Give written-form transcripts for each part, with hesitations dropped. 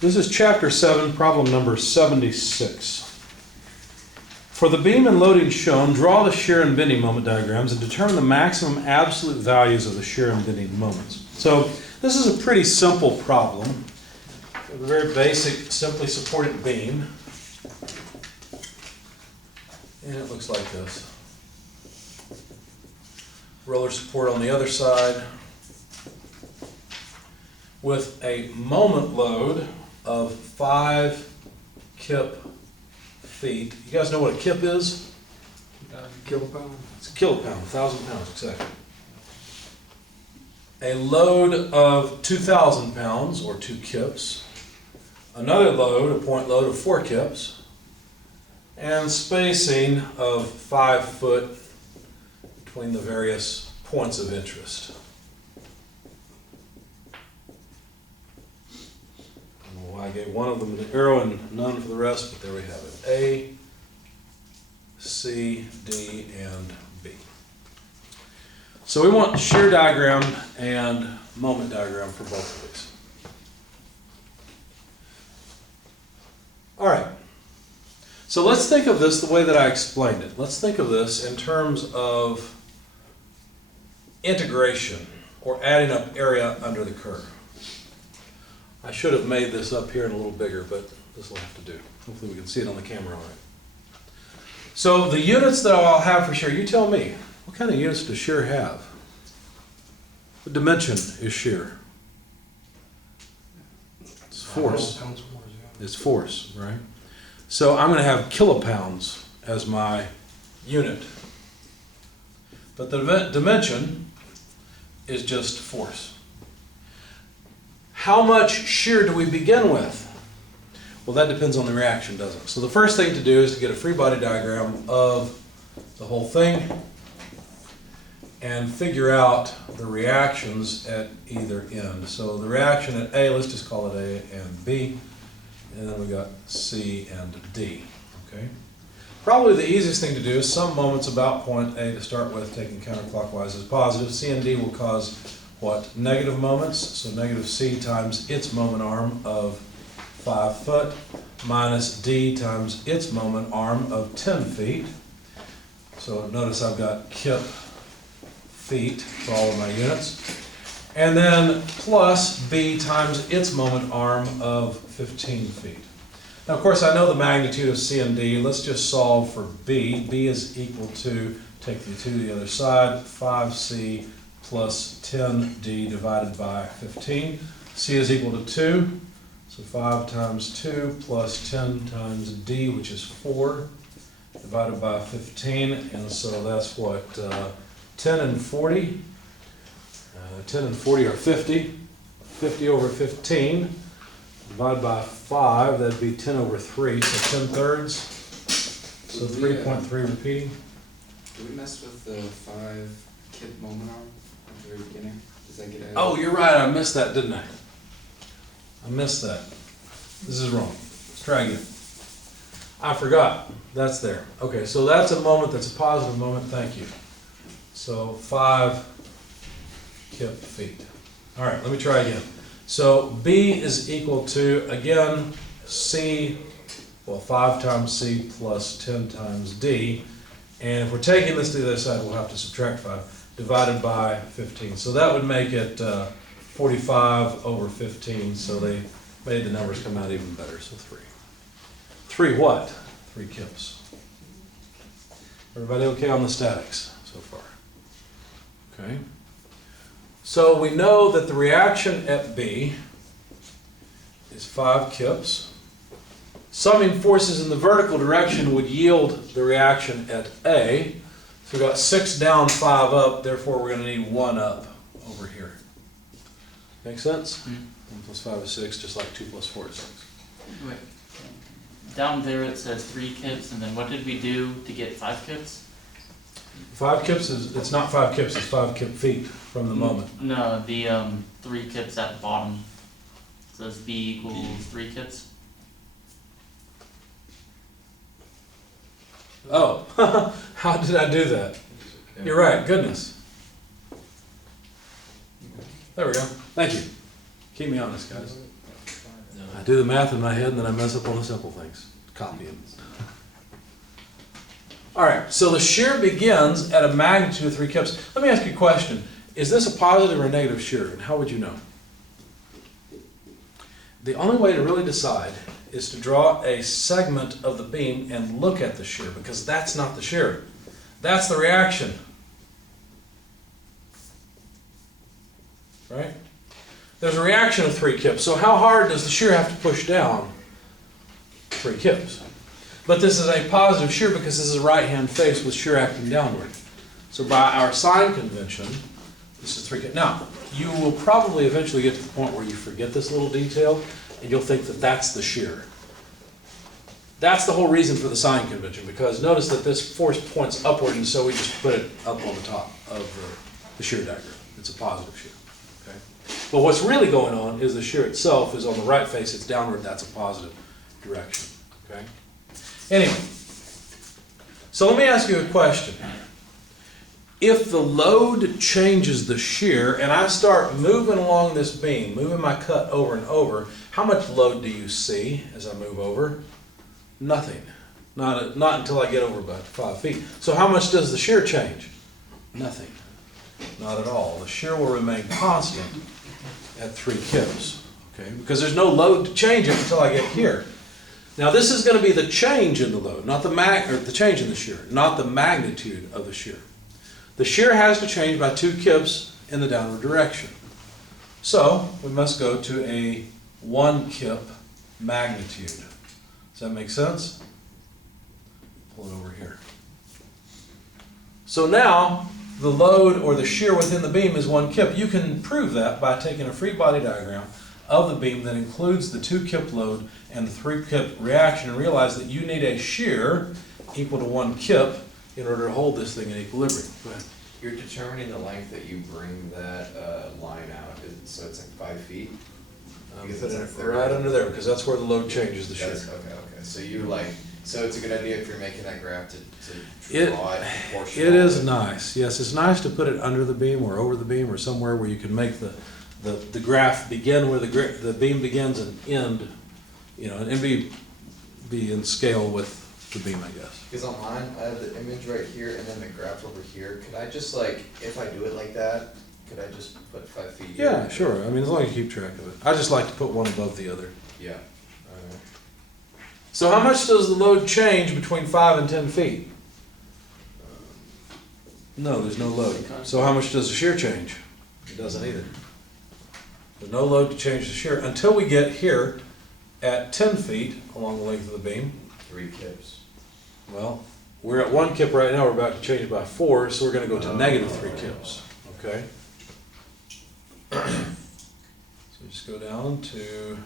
This is chapter 7, problem number 76. For the beam and loading shown, draw the shear and bending moment diagrams and determine the maximum absolute values of the shear and bending moments. So this is a pretty simple problem. A very basic, simply supported beam. And it looks like this. Roller support on the other side with a moment load of 5 kip feet. You guys know what a kip is? Kilopound. It's a kilopound, 1,000 pounds, exactly. A load of 2,000 pounds, or 2 kips. Another load, a point load of 4 kips. And spacing of 5 foot between the various points of interest. I gave one of them an arrow and none for the rest, but there we have it. A, C, D, and B. So we want shear diagram and moment diagram for both of these. All right. So let's think of this the way that I explained it. Let's think of this in terms of integration, or adding up area under the curve. I should have made this up here and a little bigger, but this will have to do. Hopefully we can see it on the camera all right. So the units that I'll have for shear, you tell me, what kind of units does shear have? What dimension is shear? It's force. It's force, right? So I'm going to have kilopounds as my unit. But the dimension is just force. How much shear do we begin with? Well, that depends on the reaction, doesn't it? So the first thing to do is to get a free body diagram of the whole thing and figure out the reactions at either end. So the reaction at A, let's just call it A and B, and then we got C and D, okay? Probably the easiest thing to do is some moments about point A to start with, taking counterclockwise as positive. C and D will cause what? Negative moments, so negative C times its moment arm of 5 foot minus D times its moment arm of 10 feet. So notice I've got kip feet for all of my units. And then plus B times its moment arm of 15 feet. Now of course I know the magnitude of C and D. Let's just solve for B. B is equal to, take the 2 to the other side, 5C plus 10D divided by 15. C is equal to 2, so 5 times 2 plus 10 times D, which is 4, divided by 15, and so that's what, 10 and 40. 10 and 40 are 50. 50 over 15, divided by 5, that'd be 10 over 3, so 10 thirds. So 3.3 repeating. Did we mess with the 5 kip moment arm at the very beginning? Does that get added? Oh, you're right, I missed that, didn't I? I missed that. This is wrong. Let's try again. I forgot. That's there. Okay, so that's a moment, that's a positive moment, thank you. So 5 kip feet. All right, let me try again. So B is equal to, again, C, well, 5 times C plus 10 times D. And if we're taking this to the other side, we'll have to subtract 5, divided by 15. So that would make it 45 over 15, so they made the numbers come out even better, so 3. 3 what? 3 kips. Everybody okay on the statics so far? Okay. So we know that the reaction at B is 5 kips. Summing forces in the vertical direction would yield the reaction at A. So we've got 6 down, 5 up, therefore we're going to need 1 up over here. Make sense? 1 plus 5 is 6, just like 2 plus 4 is 6. Wait. Down there it says 3 kips, and then what did we do to get 5 kips? 5 kips is, it's not 5 kips, it's 5 kip feet from the moment. No, the 3 kips at the bottom. It says B equals 3 kips. Oh, how did I do that? You're right, goodness. There we go. Thank you. Keep me honest, guys. I do the math in my head and then I mess up on the simple things. Copy it. All right, so the shear begins at a magnitude of 3 kips. Let me ask you a question. Is this a positive or a negative shear, and how would you know? The only way to really decide is to draw a segment of the beam and look at the shear, because that's not the shear. That's the reaction. Right? There's a reaction of 3 kips. So how hard does the shear have to push down 3 kips? But this is a positive shear because this is a right-hand face with shear acting downward. So by our sign convention, this is 3 kips. Now, you will probably eventually get to the point where you forget this little detail and you'll think that that's the shear. That's the whole reason for the sign convention, because notice that this force points upward, and so we just put it up on the top of the shear diagram. It's a positive shear. Okay? But what's really going on is the shear itself is on the right face, it's downward, that's a positive direction. Okay? Anyway, so let me ask you a question. If the load changes the shear and I start moving along this beam, moving my cut over and over, how much load do you see as I move over? Nothing. Not until I get over about 5 feet. So how much does the shear change? Nothing. Not at all. The shear will remain constant at 3 kips. Okay? Because there's no load to change it until I get here. Now this is going to be the change in the load, not the change in the shear, not the magnitude of the shear. The shear has to change by 2 kips in the downward direction. So we must go to a 1 kip magnitude. Does that make sense? Pull it over here. So now the load or the shear within the beam is 1 kip. You can prove that by taking a free body diagram of the beam that includes the 2 kip load and the 3 kip reaction, and realize that you need a shear equal to 1 kip in order to hold this thing in equilibrium. Go ahead. You're determining the length that you bring that line out, so it's like 5 feet? Because Put it's it like right under there, because that's where the load changes the shear. Okay, okay. So you like, so it's a good idea if you're making that graph to It, draw it proportional. it is nice. Yes, it's nice to put it under the beam or over the beam or somewhere where you can make the graph begin where the beam begins and end, you know, and be in scale with the beam, I guess. Because on mine, I have the image right here and then the graph over here. Could I just like, if I do it like that, could I just put 5 feet here? Yeah, sure. I mean, as long as you keep track of it. I just like to put one above the other. Yeah. So how much does the load change between 5 and 10 feet? No, there's no load. So how much does the shear change? It doesn't either. There's no load to change the shear until we get here at 10 feet along the length of the beam. 3 kips. Well, we're at 1 kip right now. We're about to change it by 4, so we're going to go to negative 3 kips. Okay? So just go down to,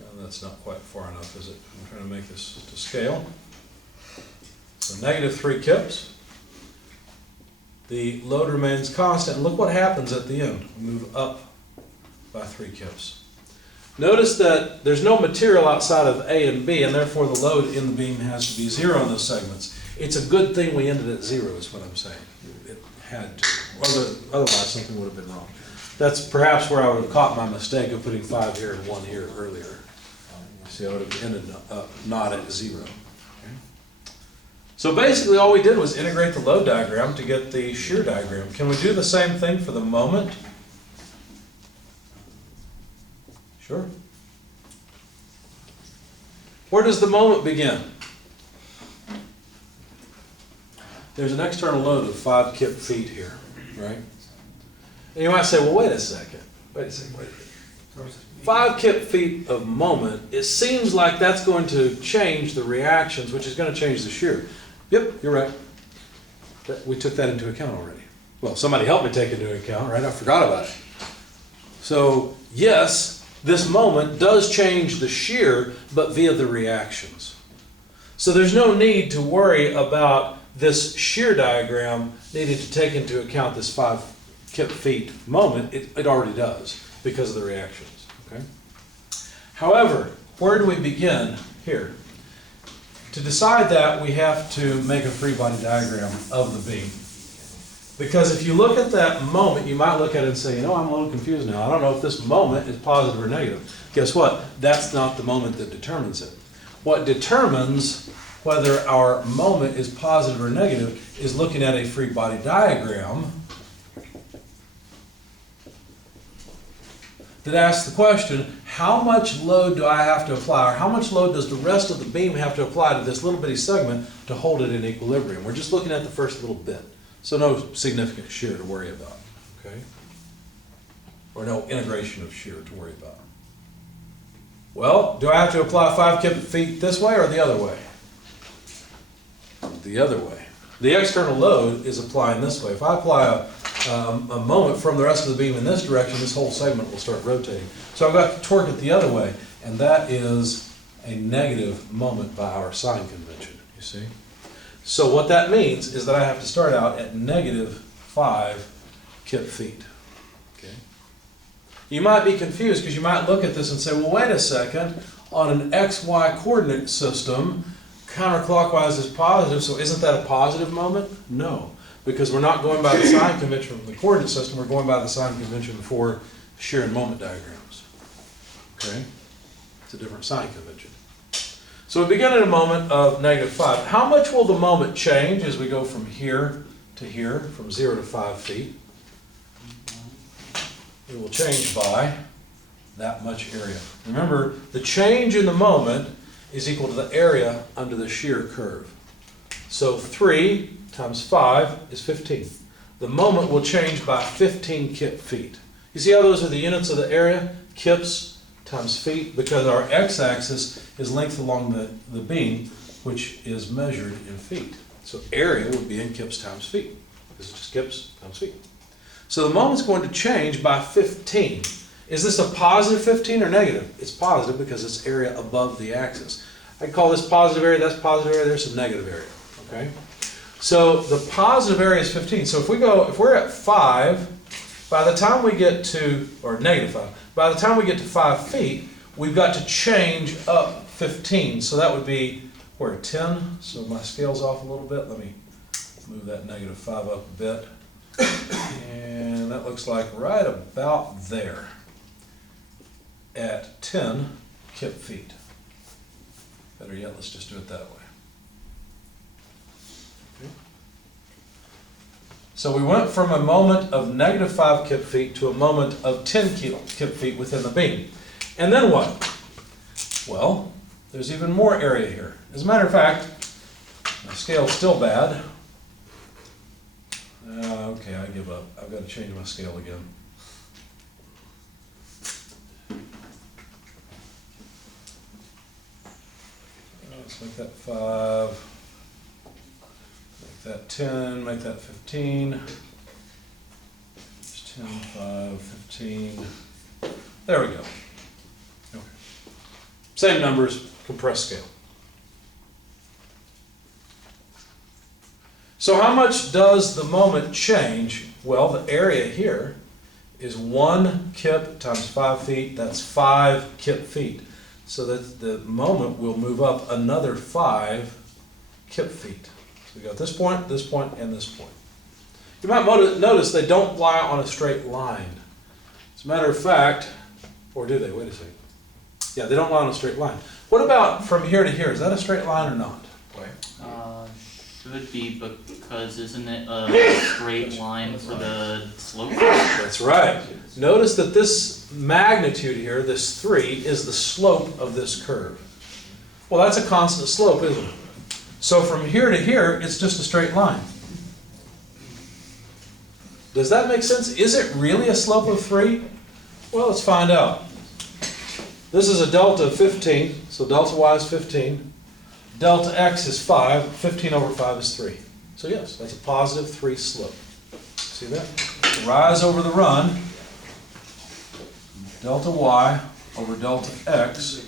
no, that's not quite far enough, is it? I'm trying to make this to scale. So negative 3 kips. The load remains constant. And look what happens at the end. We move up by 3 kips. Notice that there's no material outside of A and B, and therefore the load in the beam has to be 0 in those segments. It's a good thing we ended at 0 is what I'm saying. It had to. Otherwise something would have been wrong. That's perhaps where I would have caught my mistake of putting 5 here and 1 here earlier. See, I would have ended up not at 0. So basically all we did was integrate the load diagram to get the shear diagram. Can we do the same thing for the moment? Sure. Where does the moment begin? There's an external load of 5 kip feet here, right? And you might say, well, wait a second. 5 kip feet of moment, it seems like that's going to change the reactions, which is going to change the shear. Yep, you're right. We took that into account already. Well, somebody helped me take it into account, right? I forgot about it. So, yes, this moment does change the shear, but via the reactions. So there's no need to worry about this shear diagram needing to take into account this 5 kip feet moment. It already does because of the reactions. Okay. However, where do we begin here? To decide that, we have to make a free body diagram of the beam. Because if you look at that moment, you might look at it and say, you know, I'm a little confused now. I don't know if this moment is positive or negative. Guess what? That's not the moment that determines it. What determines whether our moment is positive or negative is looking at a free body diagram that asks the question, how much load do I have to apply, or how much load does the rest of the beam have to apply to this little bitty segment to hold it in equilibrium? We're just looking at the first little bit. So no significant shear to worry about, okay? Or no integration of shear to worry about. Well, do I have to apply 5 cubic feet this way or the other way? The other way. The external load is applying this way. If I apply a moment from the rest of the beam in this direction, this whole segment will start rotating. So I've got to torque it the other way, and that is a negative moment by our sign convention, you see? So what that means is that I have to start out at negative 5 kip feet. Okay? You might be confused because you might look at this and say, well, wait a second, on an XY coordinate system, counterclockwise is positive, so isn't that a positive moment? No, because we're not going by the sign convention from the coordinate system, we're going by the sign convention for shear and moment diagrams. Okay? It's a different sign convention. So we begin at a moment of negative 5. How much will the moment change as we go from here to here, from 0 to 5 feet? It will change by that much area. Remember, the change in the moment is equal to the area under the shear curve. So 3 times 5 is 15. The moment will change by 15 kip feet. You see how those are the units of the area? Kips times feet, because our x-axis is length along the beam, which is measured in feet. So area would be in kips times feet. This is just kips times feet. So the moment's going to change by 15. Is this a positive 15 or negative? It's positive because it's area above the axis. I call this positive area, that's positive area, there's some negative area. Okay? So the positive area is 15. So if we're at 5, by the time we get to, or negative 5, by the time we get to 5 feet, we've got to change up 15. So that would be, where, 10? So my scale's off a little bit. Let me move that negative 5 up a bit. And that looks like right about there at 10 kip feet. Better yet, let's just do it that way. Okay. So we went from a moment of negative 5 kip feet to a moment of 10 kip feet within the beam. And then what? Well, there's even more area here. As a matter of fact, my scale's still bad. Okay, I give up. I've got to change my scale again. Let's make that 5, make that 10, make that 15. It's 10, 5, 15. There we go. Okay. Same numbers, compressed scale. So how much does the moment change? Well, the area here is 1 kip times 5 feet. That's 5 kip feet. So that the moment will move up another 5 kip feet. So we got this point, and this point. You might notice they don't lie on a straight line. As a matter of fact, or do they? Wait a second. Yeah, they don't lie on a straight line. What about from here to here? Is that a straight line or not? Should be, because isn't it a straight line for the slope? That's right. Notice that this magnitude here, this 3, is the slope of this curve. Well, that's a constant slope, isn't it? So from here to here, it's just a straight line. Does that make sense? Is it really a slope of 3? Well, let's find out. This is a delta of 15, so delta y is 15. Delta x is 5, 15 over 5 is 3. So yes, that's a positive 3 slope. See that? Rise over the run, delta y over delta x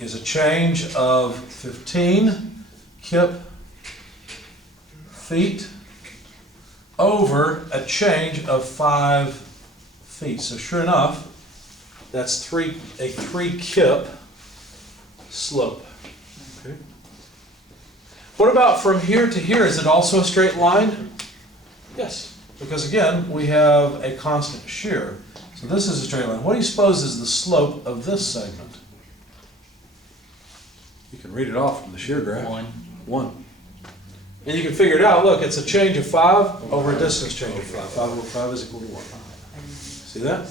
is a change of 15 kip feet over a change of 5 feet. So sure enough, that's a 3 kip slope. Okay. What about from here to here? Is it also a straight line? Yes. because again, we have a constant shear. So this is a straight line. What do you suppose is the slope of this segment? You can read it off from the shear graph. 1. 1. And you can figure it out. Look, it's a change of 5 over a distance change of 5. 5 over 5 is equal to 1. See that?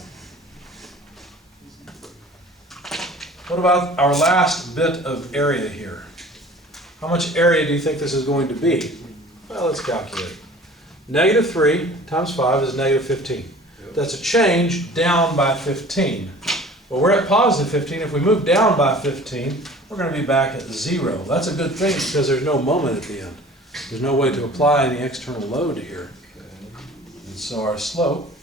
What about our last bit of area here? How much area do you think this is going to be? Well, let's calculate. Negative 3 times 5 is negative 15. That's a change down by 15. Well, we're at positive 15. If we move down by 15, we're going to be back at 0. That's a good thing because there's no moment at the end. There's no way to apply any external load here. And so our slope,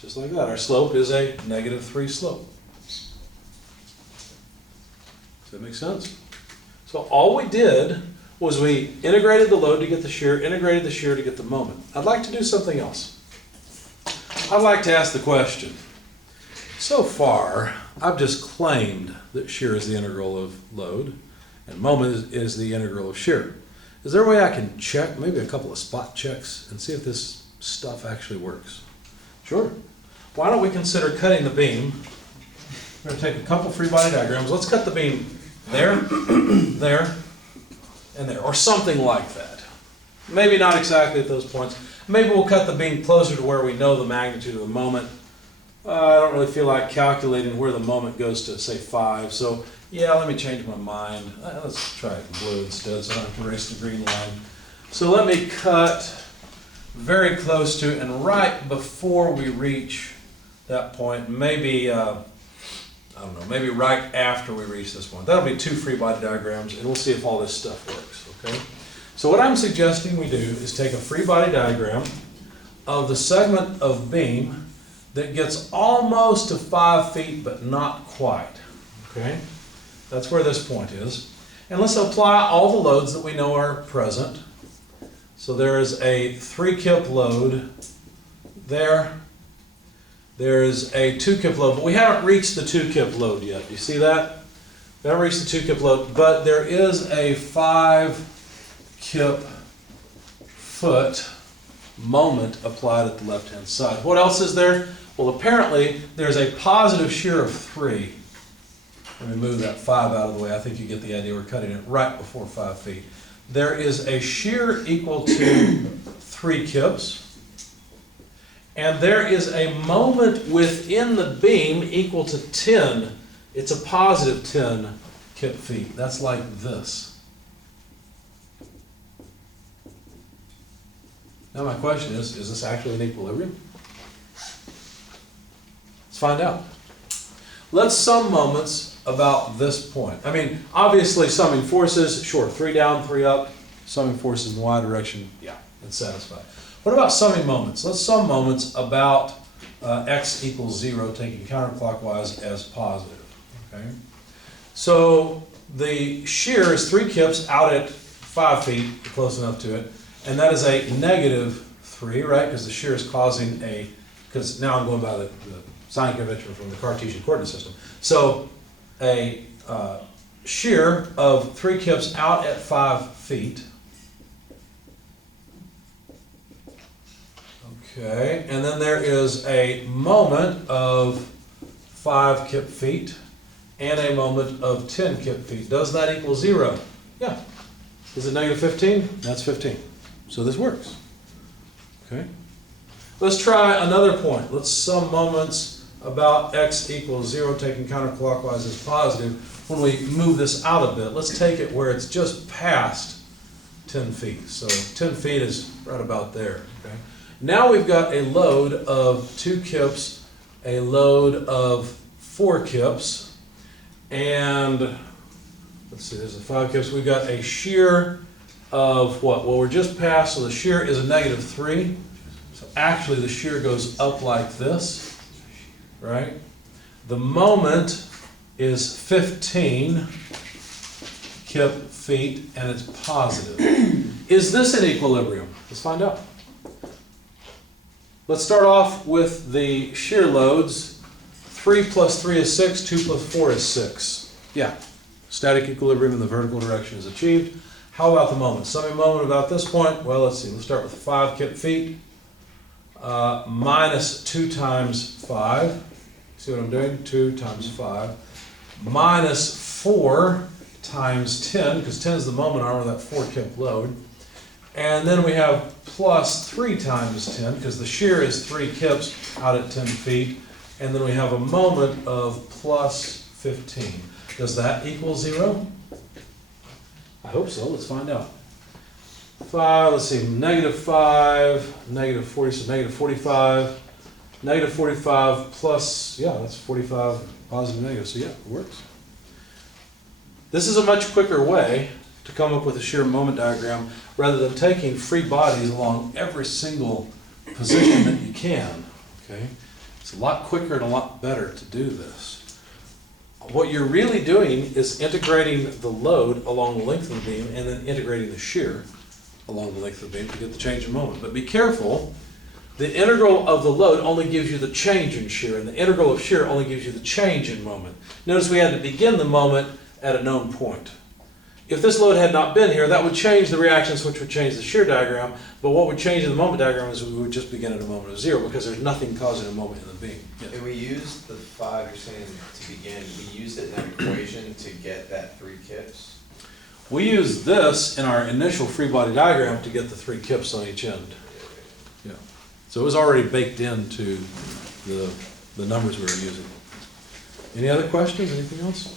just like that, our slope is a negative 3 slope. Does that make sense? So all we did was we integrated the load to get the shear, integrated the shear to get the moment. I'd like to do something else. I'd like to ask the question. So far, I've just claimed that shear is the integral of load, and moment is the integral of shear. Is there a way I can check, maybe a couple of spot checks, and see if this stuff actually works? Sure. Why don't we consider cutting the beam? We're going to take a couple free body diagrams. Let's cut the beam there, there, and there, or something like that. Maybe not exactly at those points. Maybe we'll cut the beam closer to where we know the magnitude of the moment. I don't really feel like calculating where the moment goes to, say, 5. So, yeah, let me change my mind. Let's try it in blue instead so I don't have to erase the green line. So let me cut very close to, and right before we reach that point, maybe, I don't know, maybe right after we reach this point. That'll be 2 free body diagrams, and we'll see if all this stuff works, okay? So what I'm suggesting we do is take a free body diagram of the segment of beam that gets almost to 5 feet, but not quite, okay? That's where this point is. And let's apply all the loads that we know are present. So there is a 3 kip load there. There's a 2 kip load, but we haven't reached the 2 kip load yet. You see that? We haven't reached the 2 kip load, but there is a 5 kip foot moment applied at the left-hand side. What else is there? Well, apparently there's a positive shear of 3. Let me move that 5 out of the way. I think you get the idea. We're cutting it right before 5 feet. There is a shear equal to 3 kips. And there is a moment within the beam equal to 10. It's a positive 10 kip feet. That's like this. Now my question is this actually in equilibrium? Let's find out. Let's sum moments about this point. I mean, obviously summing forces, sure, 3 down, 3 up. Summing forces in the y direction, yeah, it's satisfied. What about summing moments? Let's sum moments about x equals 0, taking counterclockwise as positive, okay? So the shear is 3 kips out at 5 feet, close enough to it. And that is a negative 3, right? Because the shear is causing a, because now I'm going by the sign convention from the Cartesian coordinate system. So a shear of 3 kips out at 5 feet. Okay, and then there is a moment of 5 kip feet and a moment of 10 kip feet. Does that equal 0? Yeah. Is it negative 15? That's 15. So this works. Okay. Let's try another point. Let's sum moments about x equals 0, taking counterclockwise as positive. When we move this out a bit, let's take it where it's just past 10 feet. So 10 feet is right about there. Okay. Now we've got a load of 2 kips, a load of 4 kips, and let's see, there's a 5 kips. We've got a shear of what? Well, we're just past, so the shear is a negative 3. So actually the shear goes up like this, right? The moment is 15 kip feet, and it's positive. Is this in equilibrium? Let's find out. Let's start off with the shear loads. 3 plus 3 is 6, 2 plus 4 is 6. Yeah, static equilibrium in the vertical direction is achieved. How about the moment? Summing moment about this point, well, let's see, let's start with 5 kip feet. Minus 2 times 5. See what I'm doing? 2 times 5. Minus 4 times 10, because 10 is the moment arm of that 4 kip load. And then we have plus 3 times 10, because the shear is 3 kips out at 10 feet. And then we have a moment of plus 15. Does that equal 0? I hope so. Let's find out. 5, let's see, -5, -40, so -45. -45 plus, yeah, that's 45 positive negative, so yeah, it works. This is a much quicker way to come up with a shear moment diagram rather than taking free bodies along every single position that you can, okay? It's a lot quicker and a lot better to do this. What you're really doing is integrating the load along the length of the beam and then integrating the shear along the length of the beam to get the change in moment. But be careful, the integral of the load only gives you the change in shear, and the integral of shear only gives you the change in moment. Notice we had to begin the moment at a known point. If this load had not been here, that would change the reactions, which would change the shear diagram, but what would change in the moment diagram is we would just begin at a moment of 0 because there's nothing causing a moment in the beam. Yes. And we used the 5, you're saying to begin, we used it in that equation to get that 3 kips? We used this in our initial free body diagram to get the 3 kips on each end. Yeah. So it was already baked into the numbers we were using. Any other questions? Anything else?